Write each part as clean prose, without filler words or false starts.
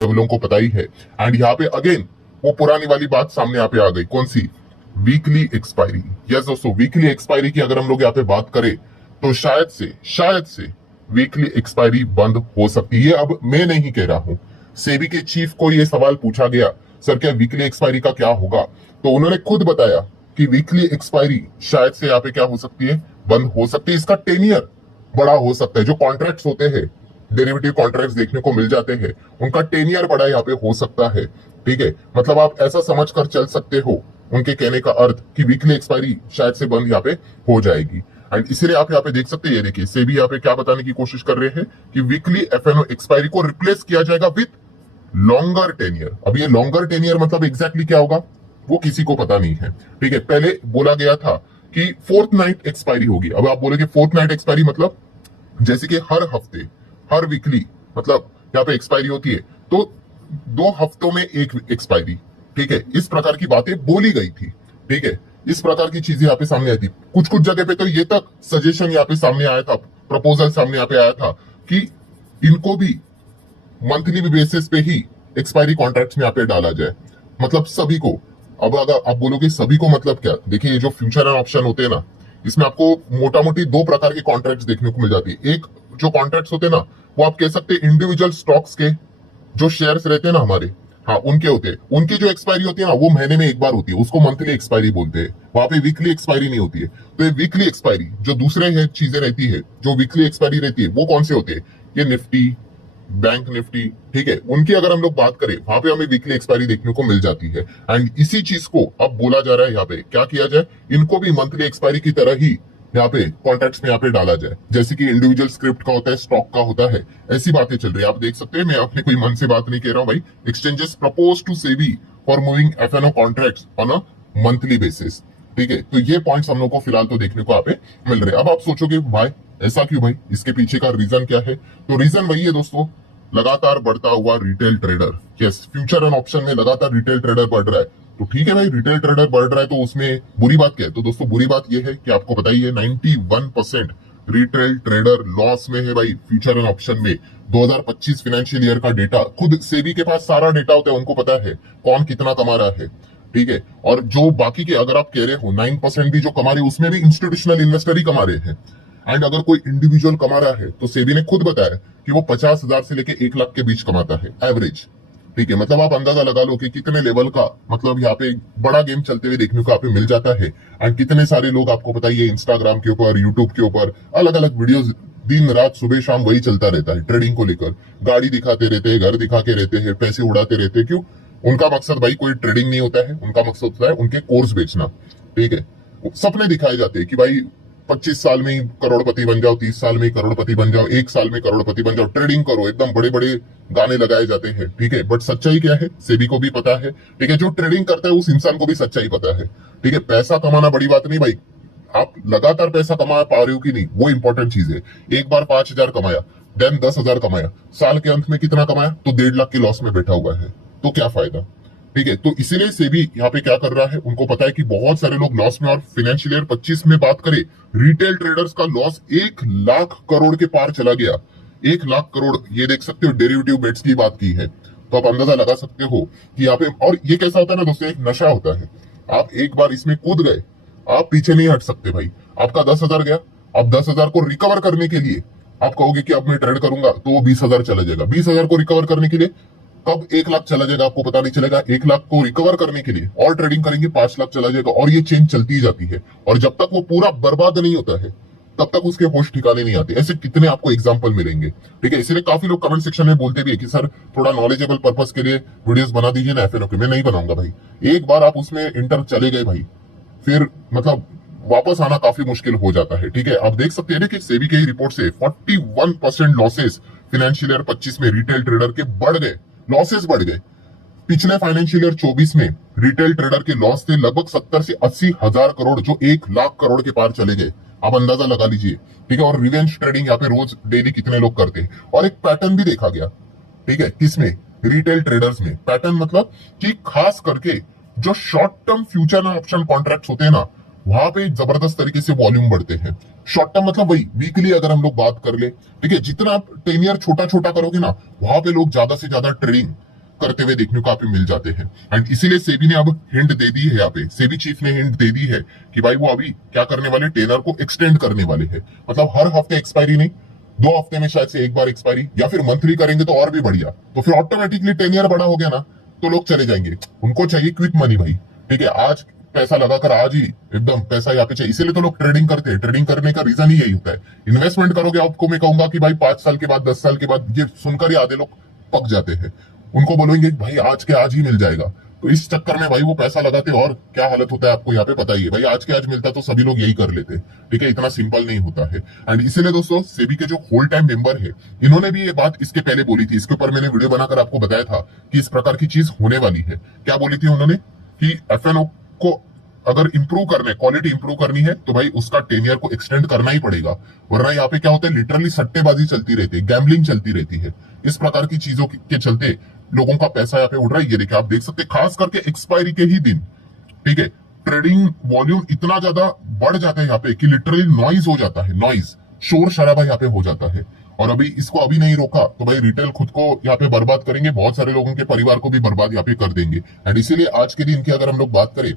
सब लोगों को पता ही है। एंड यहाँ पे अगेन वो पुरानी वाली बात सामने यहाँ पे आ गई, कौन सी? Weekly expiry. यस दोस्तों, वीकली एक्सपायरी की अगर हम लोग यहाँ पे बात करें तो शायद से वीकली एक्सपायरी बंद हो सकती है। अब मैं नहीं कह रहा हूं, सेबी के चीफ को ये सवाल पूछा गया, सर क्या वीकली एक्सपायरी का क्या होगा, तो उन्होंने खुद बताया कि वीकली एक्सपायरी शायद से यहाँ पे क्या हो सकती है, बंद हो सकती है। इसका टेनियर बड़ा हो सकता है, जो कॉन्ट्रैक्ट्स होते हैं, डेरिवेटिव कॉन्ट्रैक्ट्स देखने को मिल जाते हैं, उनका टेनियर बड़ा यहाँ पे हो सकता है। ठीक है, मतलब आप ऐसा समझ कर चल सकते हो उनके कहने का अर्थ कि वीकली एक्सपायरी शायद से बंद यहाँ पे हो जाएगी। एंड इसीलिए आप यहाँ पे देख सकते हैं, देखिए सेबी यहाँ पे क्या बताने की कोशिश कर रहे हैं कि वीकली एफएनओ एक्सपायरी को रिप्लेस किया जाएगा विथ लॉन्गर टेनियर। अब ये लॉन्गर टेनियर मतलब एग्जैक्टली क्या होगा वो किसी को पता नहीं है। ठीक है, पहले बोला गया था कि फोर्थ नाइट एक्सपायरी होगी। अब आप बोलेगे फोर्थ नाइट एक्सपायरी मतलब जैसे कि हर हफ्ते, हर वीकली मतलब यहाँ पे एक्सपायरी होती है, तो 2 हफ्तों में एक एक्सपायरी। ठीक है, इस प्रकार की बातें बोली गई थी। ठीक है, इस प्रकार की चीजें यहाँ पे सामने आई थी। कुछ कुछ जगह पे तो ये तक सजेशन यहाँ पे सामने आया था, प्रपोजल सामने यहाँ पे आया था कि इनको भी मंथली बेसिस पे ही एक्सपायरी कॉन्ट्रैक्ट्स में यहाँ पे डाला जाए, मतलब सभी को। अब अगर आप बोलोगे सभी को मतलब क्या, देखिए ये जो फ्यूचर एंड ऑप्शन होते हैं ना, इसमें आपको मोटा मोटी 2 प्रकार के कॉन्ट्रैक्ट्स देखने को मिल जाती है। एक जो कॉन्ट्रैक्ट्स होते हैं ना, वो आप कह सकते हैं इंडिविजुअल स्टॉक्स के जो शेयर्स रहते हैं ना हमारे, हाँ उनके होते हैं। उनकी जो एक्सपायरी होती है ना, वो महीने में एक बार होती है, उसको मंथली एक्सपायरी बोलते हैं। वहां पे वीकली एक्सपायरी नहीं होती है। तो ये वीकली एक्सपायरी जो दूसरे है चीजें रहती है, जो वीकली एक्सपायरी रहती है, वो कौन से होते हैं? ये निफ्टी, बैंक निफ्टी, ठीक है, उनकी अगर हम लोग बात करें, वहां पे हमें वीकली एक्सपायरी देखने को मिल जाती है। एंड इसी चीज को अब बोला जा रहा है यहाँ पे क्या किया जाए, इनको भी मंथली एक्सपायरी की तरह ही यहाँ पे कॉन्ट्रैक्ट्स में यहाँ पे डाला जाए, जैसे कि इंडिविजुअल स्क्रिप्ट का होता है, स्टॉक का होता है। ऐसी बातें चल रही है, आप देख सकते हैं। मैं अपने कोई मन से बात नहीं कह रहा हूँ भाई। Exchanges propose to SEBI for moving FnO contracts on a monthly basis. ठीक है, तो ये पॉइंट्स हम लोग को फिलहाल तो देखने को यहाँ पे मिल रहे हैं। अब आप सोचोगे भाई ऐसा क्यों भाई, इसके पीछे का रीजन क्या है? तो रीजन वही है दोस्तों, लगातार बढ़ता हुआ retail trader. Yes, future and option में लगातार रिटेल ट्रेडर बढ़ रहा है। तो ठीक है भाई, रिटेल ट्रेडर बढ़ रहा है तो उसमें बुरी बात क्या है? तो दोस्तों बुरी बात यह है कि आपको पता ही है 91% रिटेल ट्रेडर लॉस में है भाई फ्यूचर एंड ऑप्शन में। 2025 फाइनेंशियल ईयर का डेटा, खुद सेबी के पास सारा डेटा होता है, उनको पता है कौन कितना कमा रहा है। ठीक है, और जो बाकी के अगर आप कह रहे हो 9% भी जो कमा रहे हैं, उसमें भी इंस्टीट्यूशनल इन्वेस्टर ही कमा रहे हैं। एंड अगर कोई इंडिविजुअल कमा रहा है तो सेबी ने खुद बताया कि वो 50,000 से लेके 1 लाख के बीच कमाता है एवरेज। ठीक है, मतलब आप अंदाजा लगा लो कि कितने लेवल का, मतलब यहाँ पे बड़ा गेम चलते हुए देखने को यहाँ पे मिल जाता है। एंड कितने सारे लोग, आपको पता ही है, इंस्टाग्राम के ऊपर, यूट्यूब के ऊपर अलग अलग वीडियोस दिन रात सुबह शाम वही चलता रहता है ट्रेडिंग को लेकर। गाड़ी दिखाते रहते हैं, घर दिखा के रहते हैं, पैसे उड़ाते रहते हैं। क्यों? उनका मकसद भाई कोई ट्रेडिंग नहीं होता है, उनका मकसद होता है उनके कोर्स बेचना। ठीक है, सपने दिखाए जाते हैं कि भाई 25 साल में ही करोड़पति बन जाओ, 30 साल में ही करोड़पति बन जाओ, 1 साल में करोड़पति बन जाओ, ट्रेडिंग करो, एकदम बड़े बड़े गाने लगाए जाते हैं। ठीक है, बट सच्चाई क्या है सेबी को भी पता है। ठीक है, जो ट्रेडिंग करता है उस इंसान को भी सच्चाई पता है। ठीक है, पैसा कमाना बड़ी बात नहीं भाई, आप लगातार पैसा कमा पा रहे हो कि नहीं वो इंपॉर्टेंट चीज है। एक बार 5,000 कमाया, देन 10,000 कमाया, साल के अंत में कितना कमाया? तो 1.5 लाख के लॉस में बैठा हुआ है, तो क्या फायदा? ठीक है, तो इसीलिए सेबी यहाँ पे क्या कर रहा है, उनको पता है कि बहुत सारे लोग लॉस में, और फाइनेंशियल ईयर 25 में बात करें, रिटेल ट्रेडर्स का लॉस 1 लाख करोड़ के पार चला गया। 1 लाख करोड़, ये देख सकते हो, डेरिवेटिव बेट्स की बात की है। तो आप अंदाजा लगा सकते हो कि यहाँ पे, और ये कैसा होता है ना दोस्तों, एक नशा होता है। आप एक बार इसमें कूद गए, आप पीछे नहीं हट सकते भाई। आपका 10,000 गया, अब 10,000 को रिकवर करने के लिए आप कहोगे कि अब मैं ट्रेड करूंगा, तो वो 20,000 चला जाएगा। 20,000 को रिकवर करने के लिए कब 1 लाख चला जाएगा आपको पता नहीं चलेगा। 1 लाख को रिकवर करने के लिए और ट्रेडिंग करेंगे, 5 लाख चला जाएगा, और ये चेंज चलती ही जाती है। और जब तक वो पूरा बर्बाद नहीं होता है, तब तक उसके होश ठिकाने नहीं आते। ऐसे कितने आपको एग्जांपल मिलेंगे। ठीक है, इसलिए काफी लोग कमेंट सेक्शन में बोलते भी है कि सर थोड़ा नॉलेजेबल पर्पस के लिए वीडियोस बना दीजिए ना एफएनओ के। मैं नहीं बनाऊंगा भाई, एक बार आप उसमें इंटर चले गए भाई, फिर मतलब वापस आना काफी मुश्किल हो जाता है। ठीक है, आप देख सकते हैं कि सेबी की रिपोर्ट से 41% लॉसेस फाइनेंशियल ईयर 25 में रिटेल ट्रेडर के बढ़ गए, लॉसेस बढ़ गए। पिछले फाइनेंशियल ईयर 24 में रिटेल ट्रेडर के लॉस थे लगभग 70 से 80 हजार करोड़, जो 1 लाख करोड़ के पार चले गए। आप अंदाजा लगा लीजिए। ठीक है, और रिवेंज ट्रेडिंग यहाँ पे रोज डेली कितने लोग करते हैं, और एक पैटर्न भी देखा गया। ठीक है, किसमें? रिटेल ट्रेडर्स में। पैटर्न मतलब कि खास करके जो short term future option contracts होते हैं ना, वहां पे जबरदस्त तरीके से वॉल्यूम बढ़ते हैं। शॉर्ट टर्म मतलब वही वीकली अगर हम लोग बात कर ले, ठीक है, जितना आप टेनियर छोटा छोटा करोगे ना, वहां पे लोग ज्यादा से ज्यादा ट्रेडिंग करते हुए देखने को आप मिल जाते हैं। एंड इसीलिए सेबी ने अब हिंट दे दी है, यहाँ पे सेबी चीफ ने हिंट दे दी है कि भाई वो अभी क्या करने वाले, टेनर को एक्सटेंड करने वाले हैं। मतलब हर हफ्ते एक्सपायरी नहीं, 2 हफ्ते में शायद से एक बार एक्सपायरी, या फिर मंथली करेंगे तो और भी बढ़िया। तो फिर ऑटोमेटिकली टेनियर बड़ा हो गया ना, तो लोग चले जाएंगे। उनको चाहिए क्विक मनी भाई, ठीक है, आज पैसा लगाकर आज ही एकदम पैसा यहाँ पे चाहिए। इसीलिए तो लोग ट्रेडिंग करते हैं। ट्रेडिंग करने का रीजन ही यही होता है। इन्वेस्टमेंट करोगे आपको मैं कहूंगा कि भाई 5 साल के बाद 10 साल के बाद, ये सुनकर ही आधे लोग पक जाते हैं। उनको बोलेंगे भाई आज के आज ही मिल जाएगा, तो इस चक्कर में भाई वो पैसा लगाते और क्या हालत होता है आपको यहाँ पे पता ही है। भाई आज के आज मिलता तो सभी लोग यही कर लेते, ठीक है, इतना सिंपल नहीं होता है। एंड इसीलिए दोस्तों सेबी के जो होल टाइम मेंबर है, इन्होंने भी ये बात इसके पहले बोली थी। इसके ऊपर मैंने वीडियो बनाकर आपको बताया था कि इस प्रकार की चीज होने वाली है। क्या बोली थी उन्होंने कि एफएनओ को अगर इंप्रूव करना है, क्वालिटी इंप्रूव करनी है, तो भाई उसका टेनियर को एक्सटेंड करना ही पड़ेगा। वरना यहाँ पे क्या होता है, लिटरली सट्टेबाजी चलती रहती है, गैम्बलिंग चलती रहती है। इस प्रकार की चीजों के चलते लोगों का पैसा यहाँ पे उड़ रहा है। ये देखिए आप देख सकते हैं, खास करके एक्सपायरी के ही दिन, ठीक है, ट्रेडिंग वॉल्यूम इतना ज्यादा बढ़ जाता है यहाँ पे कि लिटरली नॉइज हो जाता है, नॉइज, शोर शराबा यहाँ पे हो जाता है। और अभी इसको अभी नहीं रोका तो भाई रिटेल खुद को यहाँ पे बर्बाद करेंगे, बहुत सारे लोगों के परिवार को भी बर्बाद यहाँ पे कर देंगे। एंड इसीलिए आज के दिन की अगर हम लोग बात करें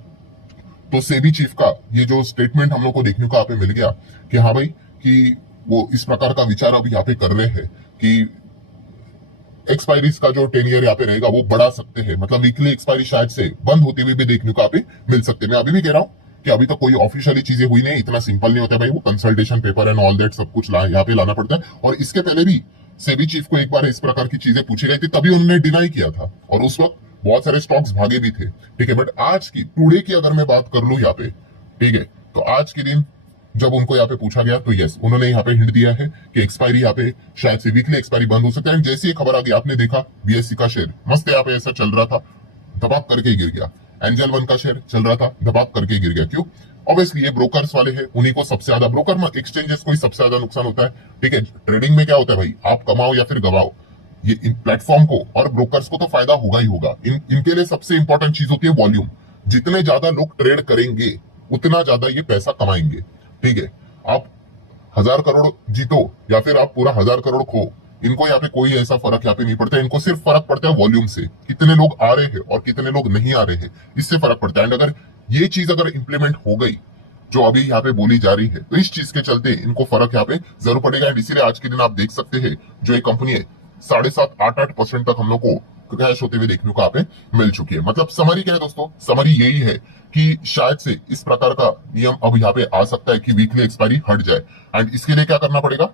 तो सेबी चीफ का ये जो स्टेटमेंट हम लोग को देखने को यहाँ पे मिल गया कि हाँ भाई, कि वो इस प्रकार का विचार अभी यहाँ पे कर रहे हैं कि एक्सपायरीज का जो टेनियर यहाँ पे रहेगा वो बढ़ा सकते हैं। मतलब वीकली एक्सपायरी शायद से बंद होती हुई भी देखने को यहाँ पे मिल सकते हैं। मैं अभी भी कह रहा हूँ कि अभी तक कोई ऑफिशियली चीजें हुई नहीं, इतना सिंपल नहीं होता है भाई, वो consultation paper and all that सब कुछ यहाँ पे लाना पड़ता है। और इसके पहले भी सेबी चीफ को एक बार इस प्रकार की चीजें पूछी गई थी, तभी उन्होंने डिनाई किया था और उस वक्त बहुत सारे स्टॉक्स भागे भी थे, ठीक है। बट आज की टुडे की अगर मैं बात कर लूं यहाँ पे, ठीक है, तो आज के दिन जब उनको यहाँ पे पूछा गया तो यस, उन्होंने यहाँ पे हिंट दिया है कि एक्सपायरी यहाँ पे शायद से वीकली एक्सपायरी बंद हो सकता है। जैसी ये खबर आ गई, आपने देखा बीएससी का शेयर मस्त यहाँ पे ऐसा चल रहा था, दबाक करके ही गिर गया। एंजल वन का शेयर चल रहा था, दबाक करके गिर गया। क्यों? ऑब्वियसली ये ब्रोकर्स वाले हैं, उन्हीं को सबसे ज्यादा, ब्रोकर एक्सचेंजेस को ही सबसे ज्यादा नुकसान होता है, ठीक है। ट्रेडिंग में क्या होता है भाई, आप कमाओ या फिर गवाओ, ये इन प्लेटफॉर्म को और ब्रोकर्स को तो फायदा होगा ही होगा। इनके लिए सबसे इंपॉर्टेंट चीज होती है वॉल्यूम। जितने ज्यादा लोग ट्रेड करेंगे उतना ज्यादा ये पैसा कमाएंगे, ठीक है। आप 1000 करोड़ जीतो या फिर आप पूरा 1000 करोड़ खो, इनको यहाँ पे कोई ऐसा फर्क यहाँ पे नहीं पड़ता। इनको सिर्फ फर्क पड़ता है वॉल्यूम से, कितने लोग आ रहे हैं और कितने लोग नहीं आ रहे हैं, इससे फर्क पड़ता है। एंड अगर ये चीज अगर इंप्लीमेंट हो गई जो अभी यहाँ पे बोली जा रही है, तो इस चीज के चलते इनको फर्क यहाँ पे जरूर पड़ेगा। एंड इसीलिए आज के दिन आप देख सकते हैं जो एक कंपनी है 7.5-8% तक हम लोग को क्रैश होते हुए देखने को यहाँ पे मिल चुकी है। मतलब समरी क्या है दोस्तों, समरी यही है कि शायद से इस प्रकार का नियम अब यहाँ पे आ सकता है कि वीकली एक्सपायरी हट जाए। एंड इसके लिए क्या करना पड़ेगा,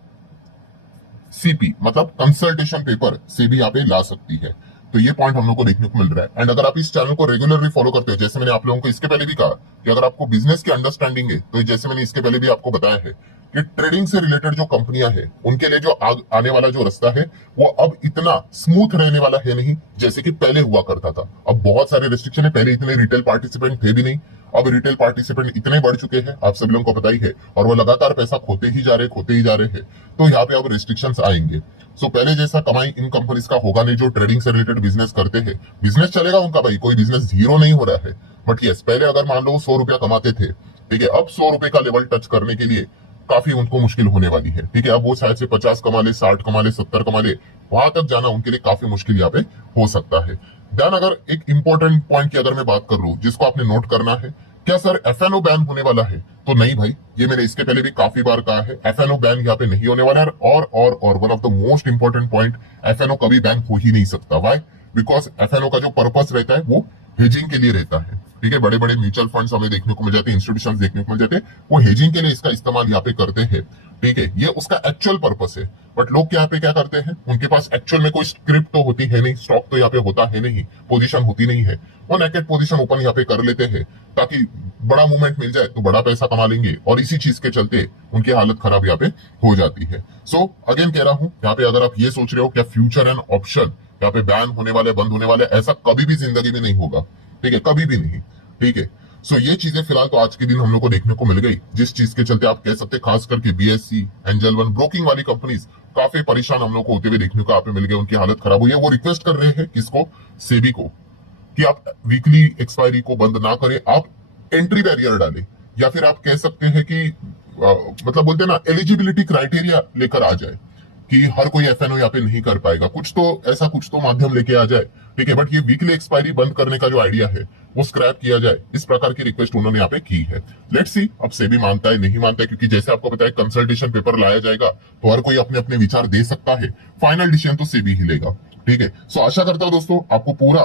सीपी मतलब कंसल्टेशन पेपर से भी यहाँ पे ला सकती है। तो ये पॉइंट हम लोग को देखने को मिल रहा है। एंड अगर आप इस चैनल को रेगुलरली फॉलो करते हो, जैसे मैंने आप लोगों को इसके पहले भी कहा कि अगर आपको बिजनेस की अंडरस्टैंडिंग है, तो जैसे मैंने इसके पहले भी आपको बताया है कि ट्रेडिंग से रिलेटेड जो कंपनियां हैं उनके लिए जो आने वाला जो रास्ता है वो अब इतना स्मूथ रहने वाला है नहीं जैसे कि पहले हुआ करता था। अब बहुत सारे रिस्ट्रिक्शन है, पहले इतने रिटेल पार्टिसिपेंट थे भी नहीं, अब रिटेल पार्टिसिपेंट इतने बढ़ चुके हैं, आप सभी लोगों को पता ही है, और वो लगातार पैसा खोते ही जा रहे हैं। तो यहाँ पे अब रिस्ट्रिक्शंस आएंगे। सो पहले जैसा कमाई इन कंपनीज का होगा नहीं जो ट्रेडिंग से रिलेटेड बिजनेस करते हैं। बिजनेस चलेगा उनका भाई, कोई बिजनेस जीरो नहीं हो रहा है, बट यस पहले अगर मान लो 100 रुपया कमाते थे, ठीक है, अब 100 रुपए का लेवल टच करने के लिए काफी उनको मुश्किल होने वाली है, ठीक है। अब वो शायद से 50 कमा ले, 60 कमा ले, 70 कमा ले, वहां तक जाना उनके लिए काफी मुश्किल यहाँ पे हो सकता है। देन अगर एक इंपॉर्टेंट पॉइंट की अगर मैं बात कर लूं जिसको आपने नोट करना है, क्या सर एफएनओ बैन होने वाला है? तो नहीं भाई, ये मैंने इसके पहले भी काफी बार कहा है, एफएनओ बैन यहाँ पे नहीं होने वाला है। और one of the most important point, FnO कभी बैन हो ही नहीं सकता। व्हाई? बिकॉज एफएनओ का जो पर्पस रहता है वो हेजिंग के लिए रहता है, ठीक है। बड़े बड़े म्यूचुअल फंड्स हमें देखने को मिल जाते हैं, इंस्टीट्यूशन देखने को मिल जाते हैं, वो हेजिंग के लिए इसका इस्तेमाल यहाँ पे करते हैं, ठीक है। ये उसका एक्चुअल पर्पस है। बट लोग यहाँ पे क्या करते हैं, उनके पास एक्चुअल में कोई स्क्रिप्ट तो होती है नहीं, स्टॉक तो यहाँ पे होता है नहीं, पोजीशन होती नहीं है, वो नेकेड पोजीशन ओपन यहाँ पे कर लेते हैं ताकि बड़ा मूवमेंट मिल जाए तो बड़ा पैसा कमा लेंगे, और इसी चीज के चलते उनकी हालत खराब यहाँ पे हो जाती है। सो अगेन कह रहा हूं, यहाँ पे अगर आप ये सोच रहे हो क्या फ्यूचर एंड ऑप्शन यहाँ पे बैन होने वाले, बंद होने वाले, ऐसा कभी भी जिंदगी में नहीं होगा, ठीक है, कभी भी नहीं, ठीक है। सो ये चीजें फिलहाल तो आज के दिन हम लोग को देखने को मिल गई, जिस चीज के चलते आप कह सकते हैं खास करके बीएससी, एंजल वन, ब्रोकिंग वाली कंपनीज काफी परेशान हम लोग को होते हुए देखने को आप मिल गए, उनकी हालत खराब हुई है। वो रिक्वेस्ट कर रहे हैं किसको, सेबी को, कि आप वीकली एक्सपायरी को बंद ना करें, आप एंट्री बैरियर डालें, या फिर आप कह सकते हैं कि मतलब बोलते हैं ना एलिजिबिलिटी क्राइटेरिया लेकर आ जाए कि हर कोई एफएनओ यहाँ पे नहीं कर पाएगा, कुछ तो माध्यम लेके आ जाए, ठीक है। बट ये वीकली एक्सपायरी बंद करने का जो आइडिया है वो स्क्रैप किया जाए, इस प्रकार की रिक्वेस्ट उन्होंने यहाँ पे की है। लेट्स सी अब सेबी मानता है नहीं मानता है, क्योंकि जैसे आपको पता है कंसल्टेशन पेपर लाया जाएगा तो हर कोई अपने अपने विचार दे सकता है, फाइनल डिसीजन तो सेबी ही लेगा, ठीक है। सो आशा करता हूं दोस्तों आपको पूरा